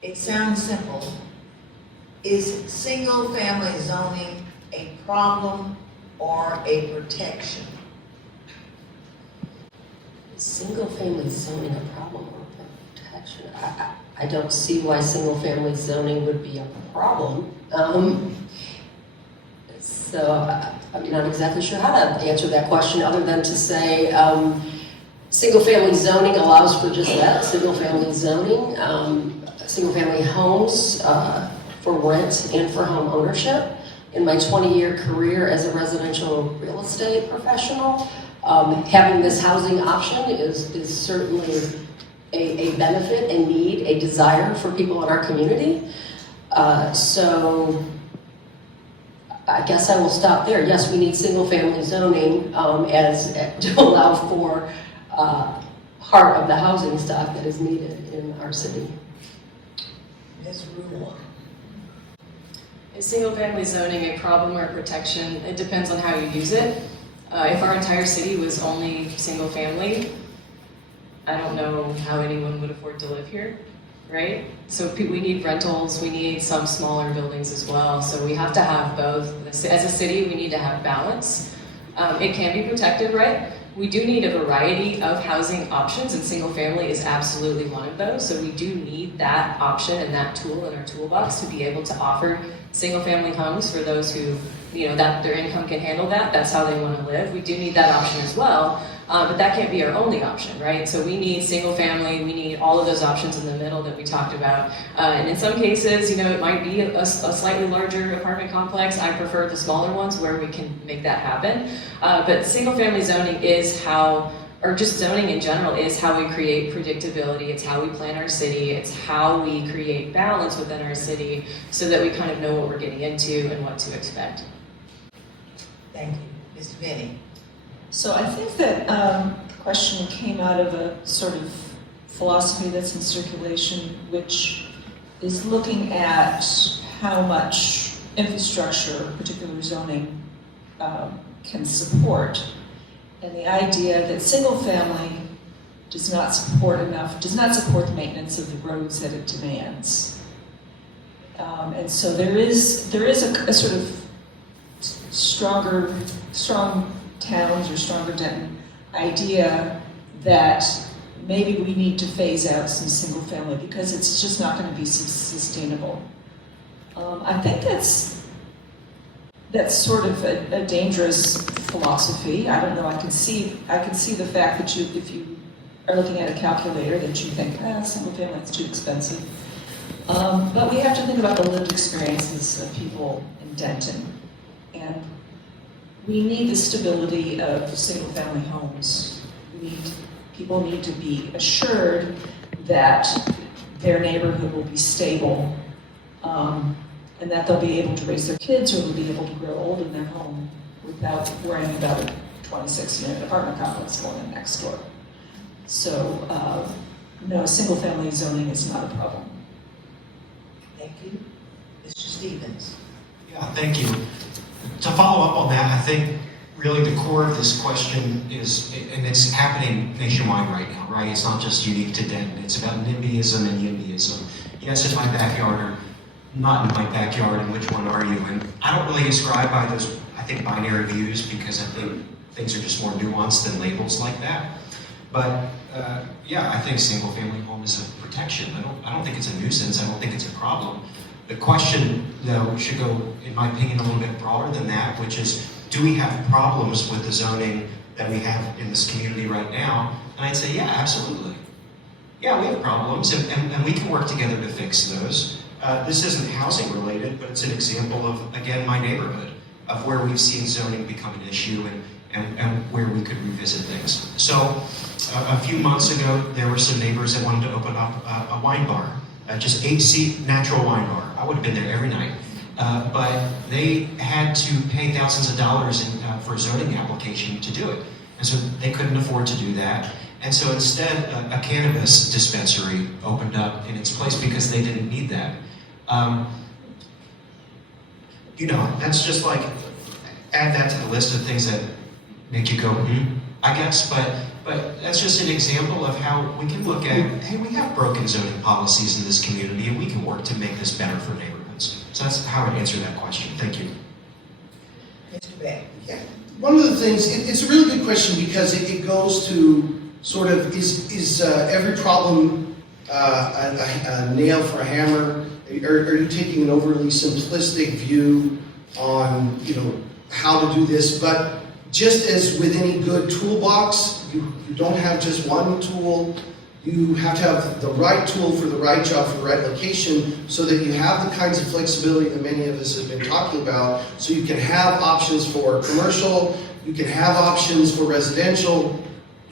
It sounds simple. Is single-family zoning a problem or a protection? Single-family zoning a problem or protection? I don't see why single-family zoning would be a problem. So I'm not exactly sure how to answer that question other than to say single-family zoning allows for just that, single-family zoning, single-family homes for rent and for home ownership. In my 20-year career as a residential real estate professional, having this housing option is certainly a benefit, a need, a desire for people in our community. So I guess I will stop there. Yes, we need single-family zoning to allow for part of the housing stock that is needed in our city. Ms. Rumohr. Is single-family zoning a problem or a protection? It depends on how you use it. If our entire city was only single-family, I don't know how anyone would afford to live here, right? So we need rentals, we need some smaller buildings as well. So we have to have both. As a city, we need to have balance. It can be protected, right? We do need a variety of housing options, and single-family is absolutely one of those. So we do need that option and that tool in our toolbox to be able to offer single-family homes for those who, that their income can handle that. That's how they want to live. We do need that option as well, but that can't be our only option, right? So we need single-family. We need all of those options in the middle that we talked about. And in some cases, it might be a slightly larger apartment complex. I prefer the smaller ones where we can make that happen. But single-family zoning is how, or just zoning in general, is how we create predictability. It's how we plan our city. It's how we create balance within our city so that we kind of know what we're getting into and what to expect. Thank you. Ms. DeVinney. So I think that the question came out of a sort of philosophy that's in circulation, which is looking at how much infrastructure, particular zoning, can support. And the idea that single family does not support the maintenance of the roads that it demands. And so there is a sort of strong towns or stronger idea that maybe we need to phase out some single family because it's just not going to be sustainable. I think that's sort of a dangerous philosophy. I don't know. I can see the fact that if you are looking at a calculator, that you think, single family is too expensive. But we have to think about the lived experiences of people in Denton, and we need the stability of single family homes. People need to be assured that their neighborhood will be stable. And that they'll be able to raise their kids or they'll be able to grow old in their home without worrying about a 26-unit apartment complex going in next door. So, no, single-family zoning is not a problem. Thank you. Mr. Stevens. Yeah, thank you. To follow up on that, I think really the core of this question is, and it's happening nationwide right now, right? It's not just unique to Denton. It's about NIMBYism and YIMBYism. Yes, in my backyard, or not in my backyard, and which one are you? And I don't really ascribe by those, I think, binary views because I think things are just more nuanced than labels like that. But yeah, I think single-family home is a protection. I don't think it's a nuisance. I don't think it's a problem. The question, though, should go, in my opinion, a little bit broader than that, which is, do we have problems with the zoning that we have in this community right now? And I'd say, yeah, absolutely. Yeah, we have problems, and we can work together to fix those. This isn't housing related, but it's an example of, again, my neighborhood, of where we've seen zoning become an issue and where we could revisit things. So a few months ago, there were some neighbors that wanted to open up a wine bar, just 8-seat natural wine bar. I would have been there every night. But they had to pay thousands of dollars for a zoning application to do it. And so they couldn't afford to do that. And so instead, a cannabis dispensary opened up in its place because they didn't need that. That's just like, add that to the list of things that make you go, I guess, but But that's just an example of how we can look at, hey, we have broken zoning policies in this community, and we can work to make this better for neighborhoods. So that's how I answer that question. Thank you. Mr. Beck. Yeah. One of the things, it's a really good question because it goes to sort of, is every problem a nail for a hammer? Are you taking an overly simplistic view on, how to do this? But just as with any good toolbox, you don't have just one tool. You have to have the right tool for the right job for the right location so that you have the kinds of flexibility that many of us have been talking about. So you can have options for commercial, you can have options for residential,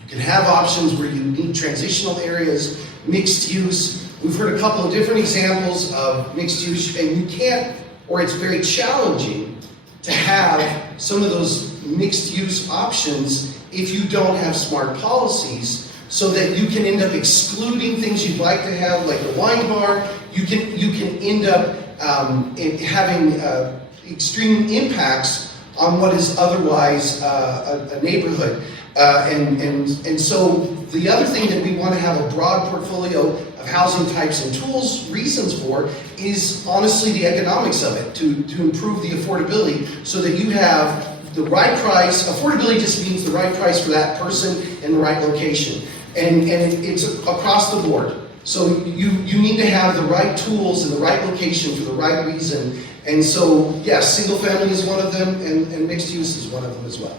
you can have options where you need transitional areas, mixed use. We've heard a couple of different examples of mixed use, and you can't, or it's very challenging to have some of those mixed use options if you don't have smart policies, so that you can end up excluding things you'd like to have, like a wine bar. You can end up having extreme impacts on what is otherwise a neighborhood. And so the other thing that we want to have a broad portfolio of housing types and tools, reasons for, is honestly the economics of it, to improve the affordability so that you have the right price. Affordability just means the right price for that person in the right location. And it's across the board. So you need to have the right tools in the right location for the right reason. And so, yes, single family is one of them, and mixed use is one of them as well.